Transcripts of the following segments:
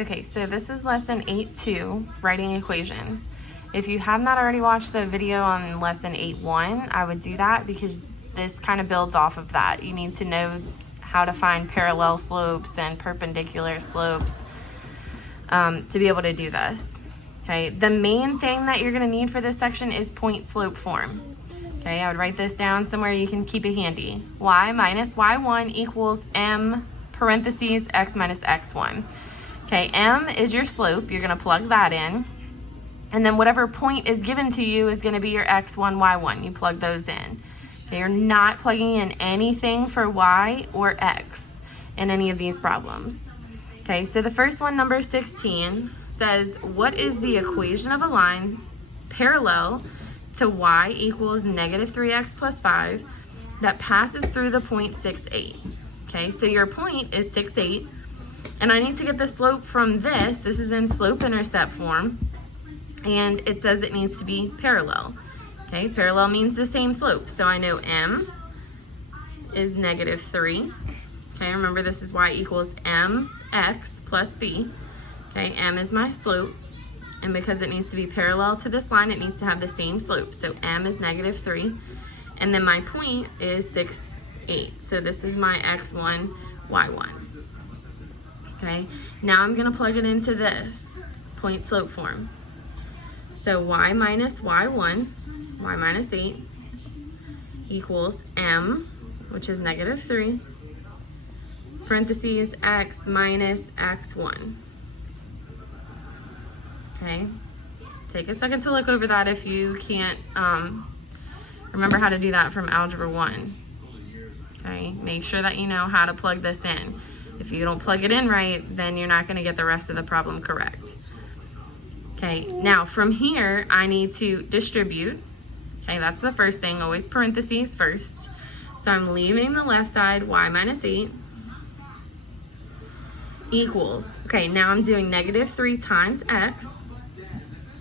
Okay, so this is lesson 8.2, writing equations. If you have not already watched the video on lesson 8.1, I would do that because this kind of builds off of that. You need to know how to find parallel slopes and perpendicular slopes to be able to do this. Okay, the main thing that you're going to need for this section is point slope form. Okay, I would write this down somewhere you can keep it handy. Y minus y1 equals m parentheses x minus x1. Okay, m is your slope. You're going to plug that in. And then whatever point is given to you is going to be your x1, y1. You plug those in. Okay, you're not plugging in anything for y or x in any of these problems. Okay, so the first one, number 16, says, what is the equation of a line parallel to y equals negative 3x plus 5 that passes through the point 6, 8? Okay, so your point is 6, 8. And I need to get the slope from this. This is in slope-intercept form. And it says it needs to be parallel. Okay, parallel means the same slope. So I know m is negative 3. Okay, remember this is y equals mx plus b. Okay, m is my slope. And because it needs to be parallel to this line, it needs to have the same slope. So m is negative 3. And then my point is 6, 8. So this is my x1, y1. Okay, now I'm going to plug it into this point slope form. So y minus y1, y minus 8, equals m, which is negative 3, parentheses x minus x1. Okay, take a second to look over that if you can't remember how to do that from Algebra 1. Okay, make sure that you know how to plug this in. If you don't plug it in right, then you're not going to get the rest of the problem correct. Okay, now from here, I need to distribute. Okay, that's the first thing, always parentheses first. So I'm leaving the left side, y minus 8 equals, okay, now I'm doing negative 3 times x,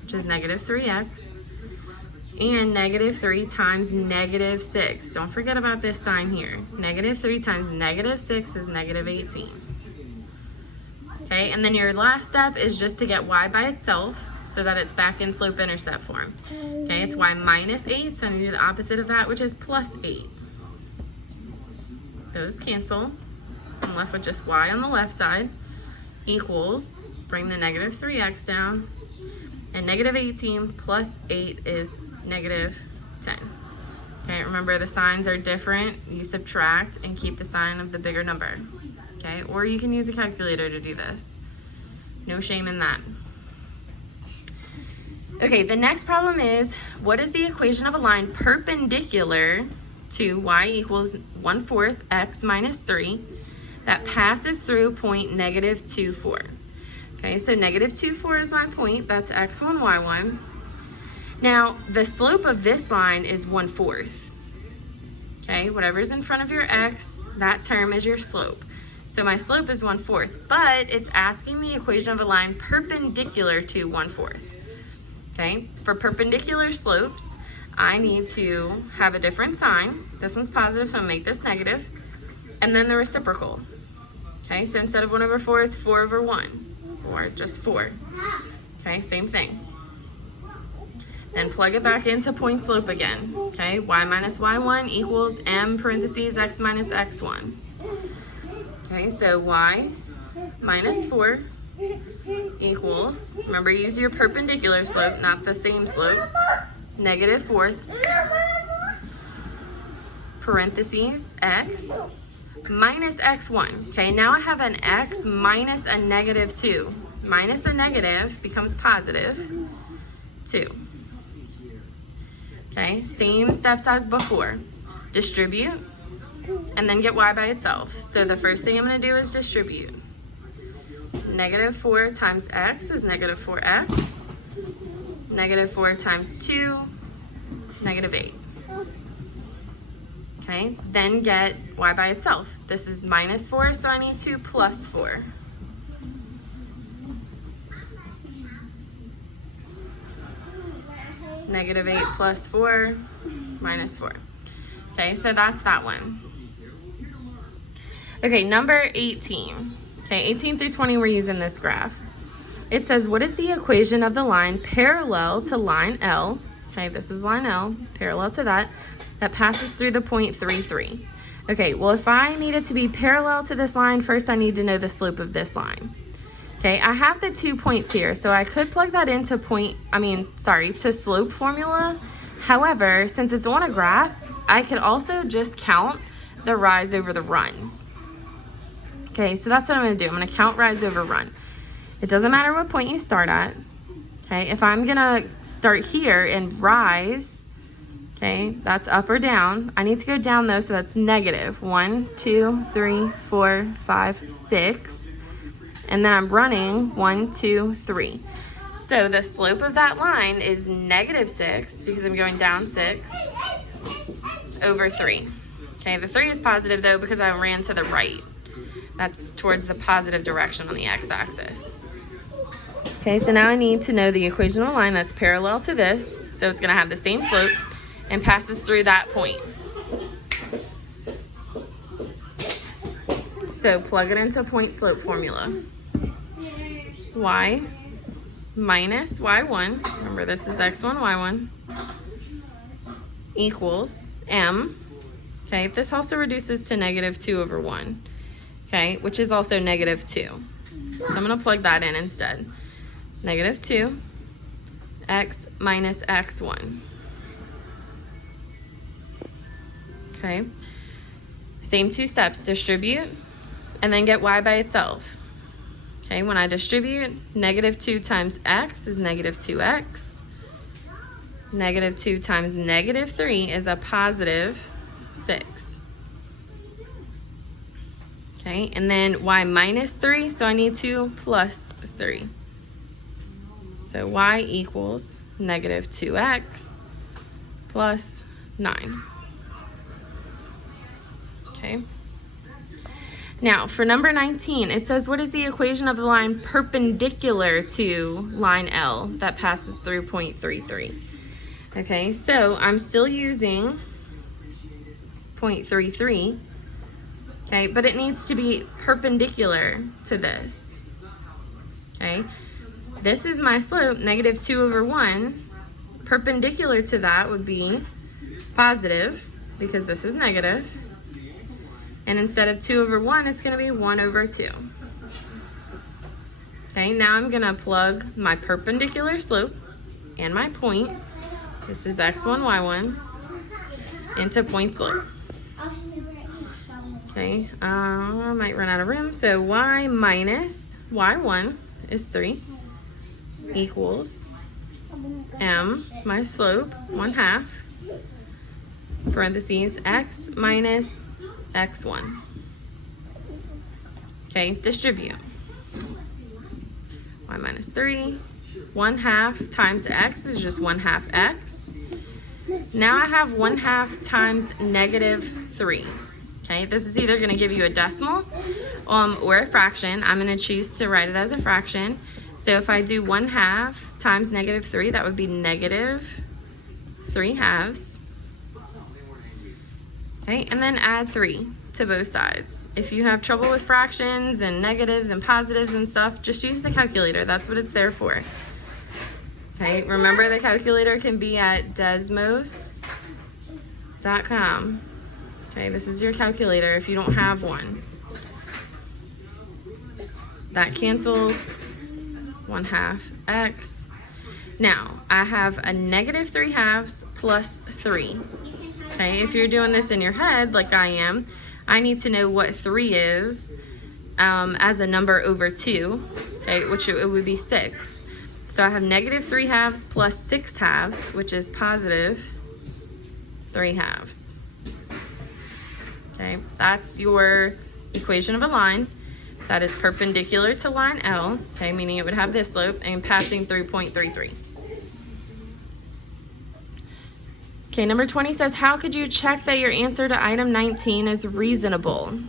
which is negative 3x, and negative 3 times negative 6. Don't forget about this sign here. Negative 3 times negative 6 is negative 18. Okay, and then your last step is just to get y by itself so that it's back in slope-intercept form. Okay, it's y minus 8, so I need to do the opposite of that, which is plus 8. Those cancel. I'm left with just y on the left side equals, bring the negative 3x down, and negative 18 plus 8 is negative 10. Okay, remember the signs are different. You subtract and keep the sign of the bigger number. Okay, or you can use a calculator to do this. No shame in that. Okay, the next problem is, what is the equation of a line perpendicular to y equals 1/4 x minus 3 that passes through point negative 2, 4? Okay, so negative 2, 4 is my point. That's x1, y1. Now, the slope of this line is 1/4. Okay, whatever's in front of your x, that term is your slope. So my slope is 1/4, but it's asking the equation of a line perpendicular to 1/4. Okay, for perpendicular slopes, I need to have a different sign. This one's positive, so I'm gonna make this negative. And then the reciprocal. Okay, so instead of 1/4, it's 4/1, or just 4. Okay, same thing. Then plug it back into point slope again. Okay, y minus y1 equals m parentheses x minus x1. Okay, so y minus 4 equals, remember use your perpendicular slope, not the same slope, negative 4th, parentheses x minus x1. Okay, now I have an x minus a negative 2. Minus a negative becomes positive 2. Okay, same steps as before. Distribute, and then get y by itself. So the first thing I'm going to do is distribute. Negative 4 times x is negative 4x. Negative 4 times 2, negative 8. Okay, then get y by itself. This is minus 4, so I need to plus 4. Negative 8 plus 4, minus 4. Okay, so that's that one. Okay, number 18. Okay, 18 through 20, we're using this graph. It says, what is the equation of the line parallel to line L? Okay, this is line L, parallel to that passes through the point 3, 3. Okay, well, if I need it to be parallel to this line, first I need to know the slope of this line. Okay, I have the 2 points here, so I could plug that into to slope formula. However, since it's on a graph, I could also just count the rise over the run. Okay, so that's what I'm gonna do. I'm gonna count rise over run. It doesn't matter what point you start at. Okay, if I'm gonna start here and rise, okay, that's up or down. I need to go down though, so that's negative. 1, 2, 3, 4, 5, 6. And then I'm running 1, 2, 3. So the slope of that line is -6 because I'm going down 6 over 3. Okay, the 3 is positive though because I ran to the right. That's towards the positive direction on the x-axis. Okay, so now I need to know the equation of a line that's parallel to this. So it's gonna have the same slope and passes through that point. So plug it into point slope formula. Y minus y1, remember this is x1, y1, equals m. Okay, this also reduces to -2 over 1, okay, which is also -2. So I'm gonna plug that in instead. -2, x minus x1. Okay, same 2 steps, distribute, and then get y by itself. Okay, when I distribute, -2 times x is -2x. -2 times -3 is a +6. Okay, and then y minus 3, so I need to plus 3. So y equals -2x plus 9. Okay. Now, for number 19, it says, what is the equation of the line perpendicular to line L that passes through point 3, 3? Okay, so I'm still using point 3, 3. Okay, but it needs to be perpendicular to this. Okay, this is my slope, -2 over 1. Perpendicular to that would be positive, because this is negative. And instead of 2 over 1, it's going to be 1 over 2. Okay, now I'm going to plug my perpendicular slope and my point, this is x1, y1, into point slope. Okay, I might run out of room. So y minus y1 is 3 equals m, my slope, 1/2, parentheses, x minus x1. Okay, distribute. Y minus 3, 1/2 times x is just 1/2 x. Now I have 1/2 times -3. Okay, this is either going to give you a decimal or a fraction. I'm going to choose to write it as a fraction. So if I do 1/2 times -3, that would be -3/2. Okay, and then add 3 to both sides. If you have trouble with fractions and negatives and positives and stuff, just use the calculator. That's what it's there for. Okay, remember the calculator can be at desmos.com. Okay, this is your calculator if you don't have one. That cancels 1/2 x. Now, I have a -3/2 plus 3. Okay, if you're doing this in your head like I am, I need to know what 3 is as a number over 2, okay, which it would be 6. So I have -3/2 plus 6/2, which is +3/2. Okay, that's your equation of a line that is perpendicular to line L, okay, meaning it would have this slope and passing through point 3, 3. Okay, number 20 says, how could you check that your answer to item 19 is reasonable?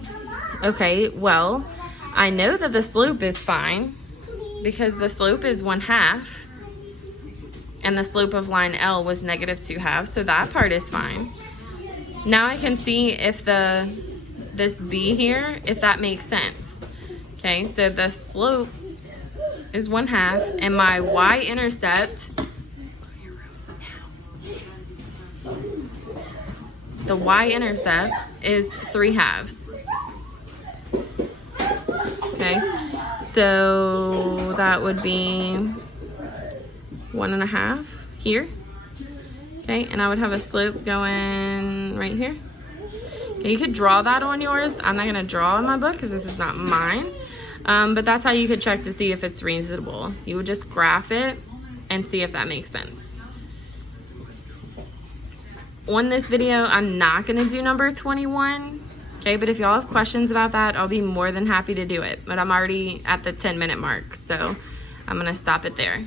Okay, well, I know that the slope is fine because the slope is 1/2 and the slope of line L was -2/2, so that part is fine. Now I can see if this B here, if that makes sense. Okay, so the slope is 1/2, and my y-intercept, the y-intercept is 3/2. Okay, so that would be 1.5 here. Okay, and I would have a slope going right here. Okay, you could draw that on yours. I'm not gonna draw in my book because this is not mine. But that's how you could check to see if it's reasonable. You would just graph it and see if that makes sense. On this video, I'm not gonna do number 21. Okay, but if y'all have questions about that, I'll be more than happy to do it. But I'm already at the 10-minute mark, so I'm gonna stop it there.